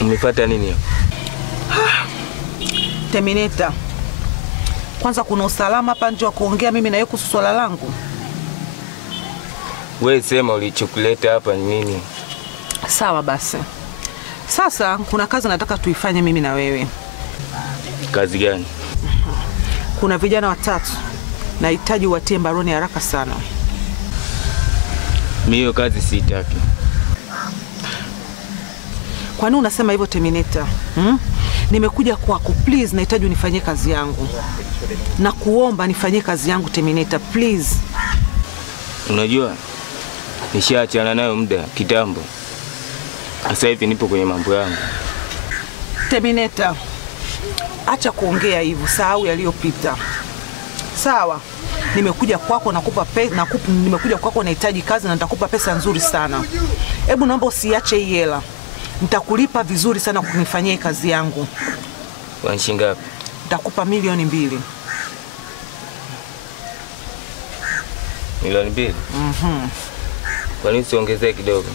Umefuata nini? Terminator. Kwanza kuna usalama hapa nje wa kuongea mimi na wewe kuhusu swala langu. Wewe sema ulichokuleta hapa nini? Sawa basi. Sasa kuna kazi nataka tuifanye mimi na wewe. Kazi gani? Kuna vijana 3 nahitaji watie mbaroni haraka sana. Mimi hiyo kazi sitaki. Kwa nini unasema hivyo Terminator? Nimekuja kwako, please, nahitaji unifanyie kazi yangu. Na kuomba nifanyie kazi yangu Terminator, please. Unajua nishaachana nayo muda kitambo. Sasa hivi nipo kwenye mambo yangu. Terminator, acha kuongea hivyo, sahau yaliyopita. Sawa? Nimekuja kwako nakupa pesa, nimekuja kwako nahitaji kazi na nitakupa pesa nzuri sana. Hebu naomba usiache hii hela. Nitakulipa vizuri sana kunifanyia kazi yangu. Kwa shilingi ngapi? Nitakupa milioni 2. Milioni 2? Kwa nini usiongezee kidogo?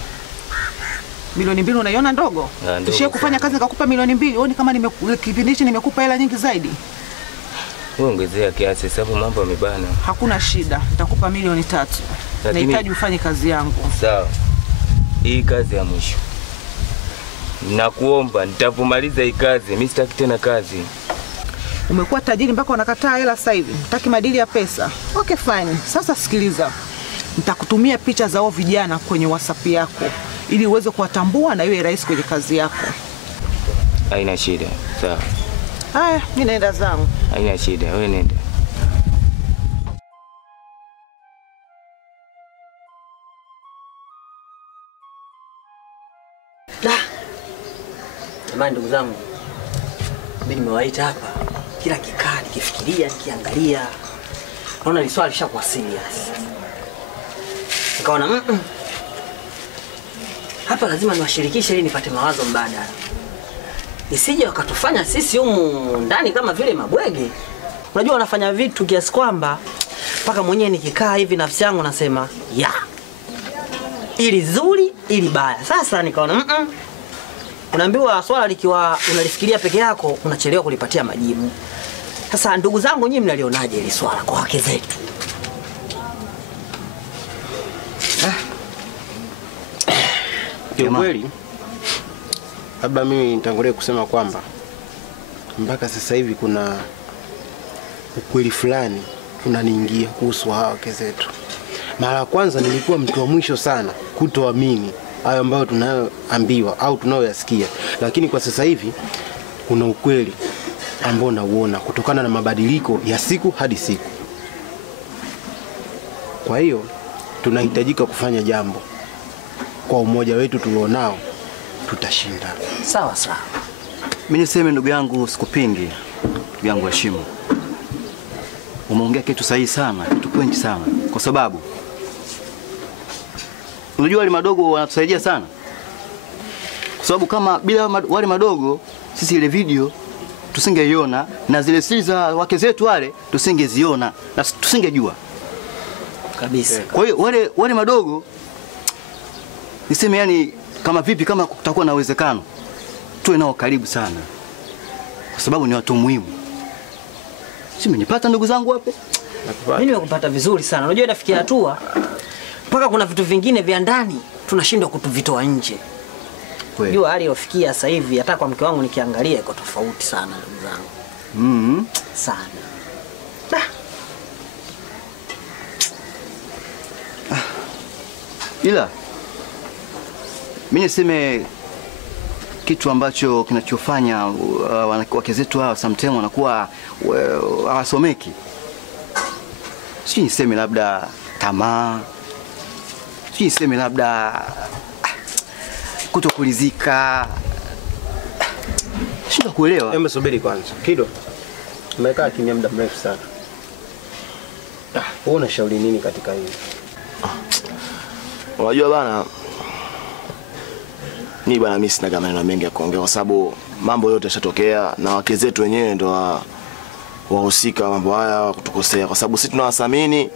Milioni 2 unaiona ndogo? Tushie kufanya kazi nikakupa milioni 2. Uone kama kipindi hichi nimekupa hela nyingi zaidi. Wewe ongezea kiasi sababu mambo yamebana. Hakuna shida. Nitakupa milioni 3. Nahitaji ufanye kazi yangu. Sawa. Hii kazi ya mwisho. Nakuomba nitapomaliza hii kazi, mimi sitaki tena kazi. Umekuwa tajiri mpaka unakataa hela sasa hivi. Nataki madili ya pesa. Okay fine. Sasa sikiliza. Nitakutumia picha za hao vijana kwenye WhatsApp yako ili uweze kuwatambua na iwe rahisi kwenye kazi yako. Haina shida. Sawa. Haya, mimi naenda zangu. Haina shida, wewe nenda. Jamani ndugu zangu, mimi nimewaita hapa. Kila kikaa nikifikiria, nikiangalia, naona ni swali lishakuwa serious. Nikaona hapa lazima niwashirikishe ili nipate mawazo mbadala. Nisije wakatufanya sisi humu ndani kama vile mabwege. Unajua wanafanya vitu kiasi kwamba mpaka mwenyewe nikikaa hivi nafsi yangu nasema, ya. Ili zuri, ili baya. Sasa nikaona unaambiwa swala likiwa unalifikiria peke yako, unachelewa kulipatia majibu. Sasa ndugu zangu nyinyi mnalionaje hili swala kwa wake zetu? Kweli labda mimi nitangulia kusema kwamba mpaka sasa hivi kuna ukweli fulani unaniingia kuhusu hawa wake zetu. Mara ya kwanza nilikuwa mtu wa mwisho sana kutoamini hayo ambayo tunayoambiwa au tunayoyasikia, lakini kwa sasa hivi kuna ukweli ambao nauona kutokana na mabadiliko ya siku hadi siku. Kwa hiyo tunahitajika kufanya jambo. Kwa umoja wetu tulionao tutashinda. Sawa sawa. Mimi niseme ndugu yangu sikupingi. Ndugu yangu heshimu. Umeongea kitu sahihi sana, kitu point sana. Kwa sababu unajua wale madogo wanatusaidia sana. Kwa sababu kama bila wale madogo sisi ile video tusingeiona na zile siri za wake zetu wale tusingeziona na tusingejua kabisa. Kwa hiyo wale madogo niseme yani kama vipi kama kutakuwa na uwezekano tuwe nao karibu sana. Kwa sababu ni watu muhimu. Si mmenipata ndugu zangu hapo? Mimi nimekupata vizuri sana. Unajua inafikia hatua mpaka kuna vitu vingine vya ndani tunashindwa kutuvitoa nje. Unajua hali iliyofikia sasa hivi hata kwa mke wangu nikiangalia iko tofauti sana ndugu zangu. Sana. Ila mimi niseme kitu ambacho kinachofanya wake zetu hao sometimes wanakuwa hawasomeki. Sisi niseme labda tamaa. Sisi niseme labda kutokulizika. Shinda kuelewa. Hebu subiri kwanza. Kido. Umekaa kimya muda mrefu sana. Wewe unashauri nini katika hili? Unajua bana, ni bana mimi sina maneno mengi ya kuongea kwa sababu mambo yote yashatokea na wake zetu wenyewe ndio wahusika mambo haya kutukosea kwa sababu sisi tunawathamini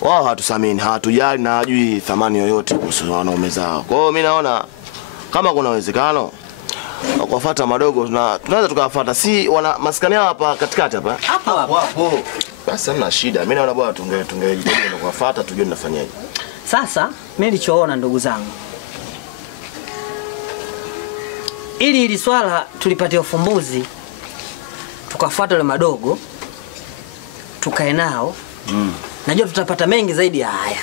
wao hatuthamini, hawatujali na hajui thamani yoyote kuhusu wanaume zao. Kwa hiyo mimi naona kama kuna uwezekano kuwafuata madogo tunaweza tukawafuata. Si wana maskani hapa katikati hapa. Hapo. Basi hamna shida. Mimi naona bwana tungejitahidi na kuwafuata tujue tunafanyaje. Sasa mimi nilichoona ndugu zangu, ili swala tulipatia ufumbuzi, tukafuata wale madogo, tukae nao. Najua tutapata mengi zaidi ya haya.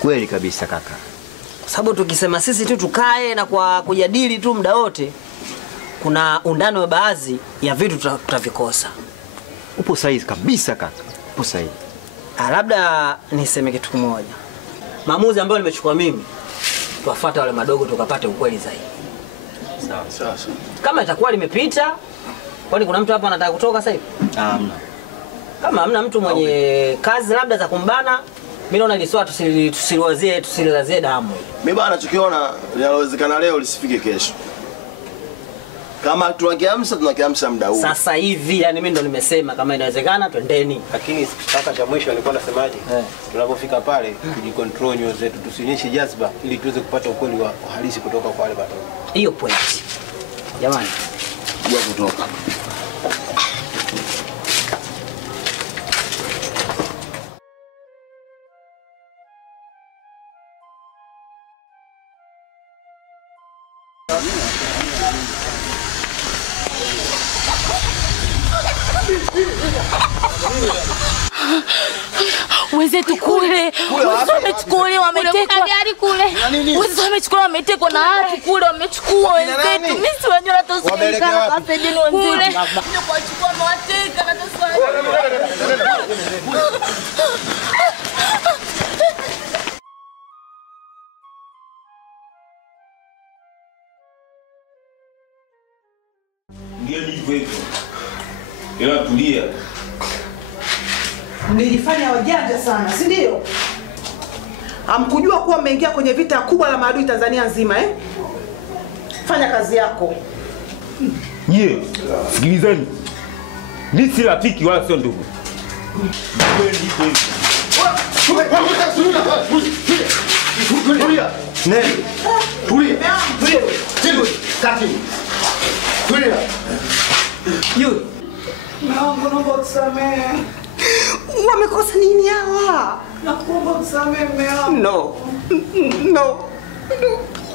Kweli kabisa kaka. Kwa sababu tukisema sisi tu tukae na kwa kujadili tu muda wote, kuna undani wa baadhi ya vitu tutavikosa. Upo sahihi kabisa kaka. Upo sahihi. Labda niseme kitu kimoja. Maamuzi ambayo nimechukua mimi, tuwafuata wale madogo tukapate ukweli zaidi. Sawa. Kama itakuwa limepita, kwani kuna mtu hapa anataka kutoka sasa hivi? Hamna. Kama hamna mtu mwenye kazi labda za kumbana, mimi naona ile swala tusilazie damu. Mimi bana nachokiona linalowezekana leo lisifike kesho. Kama tunakiamsha muda huu. Sasa hivi yani mimi ndo nimesema kama inawezekana twendeni. Lakini sasa cha mwisho nilikuwa nasemaje? Tunapofika pale kujicontrol nyoyo zetu, tusionyeshe jazba ili tuweze kupata ukweli wa halisi kutoka kwa wale watu. Hiyo point. Jamani, Jua kutoka. Wenzetu kule wamechukuliwa, wametekwa. Wenzetu wamechukuliwa, wametekwa na watu kule, wamechukua wenzetu. Mimi si wajua natosika kasejeni wenzetu. Kuwachukua mawateka na toswa. Ndio hivyo. Ila tulia. Mlijifanya wajanja sana, si ndio? Hamkujua kuwa mmeingia kwenye vita kubwa la maadui Tanzania nzima eh? Fanya kazi yako. Nyie, sikilizeni. Mimi si rafiki wala sio ndugu. Tulia. Nani? Tulia. Tulia. Yu. Naomba utusamehe. Wamekosa nini hawa? Nakuomba utusamehe mume wangu. No.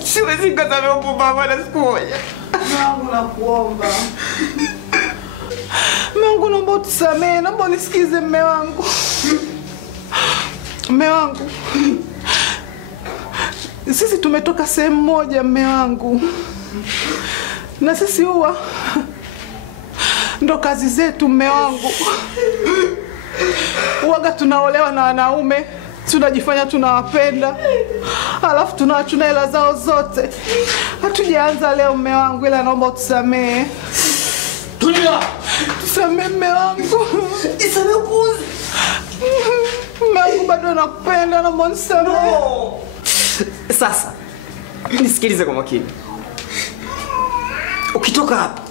Siwezi kusamehe baba na siku moja. Mume wangu nakuomba. Mume wangu naomba utusamehe, naomba unisikize mume wangu. Mume wangu. Sisi tumetoka sehemu moja mume wangu. Na sisi huwa ndo kazi zetu mume wangu. Waga tunaolewa na wanaume, tunajifanya tunawapenda, alafu tunawachuna hela zao zote. Hatujaanza leo mume wangu, ila naomba utusamehe. Tulia. Tusamehe mume wangu. Isamehe upuzi. Mume wangu bado nakupenda, naomba unisamehe. Sasa nisikilize kwa makini. Ukitoka hapa,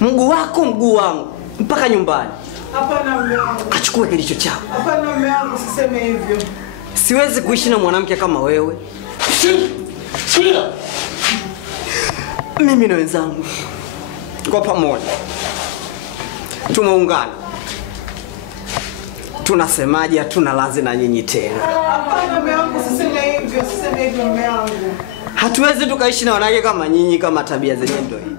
mguu wako mguu wangu mpaka nyumbani. Hapana mume wangu. Achukue kilicho chako. Hapana mume wangu, usiseme hivyo. Siwezi kuishi na mwanamke kama wewe. Mimi na wenzangu kwa pamoja tumeungana. Tunasemaje, hatuna lazi na nyinyi tena. Hapana mume wangu, usiseme hivyo, usiseme hivyo mume wangu. Hatuwezi tukaishi na wanawake kama nyinyi, kama tabia zenyewe ndio hivi.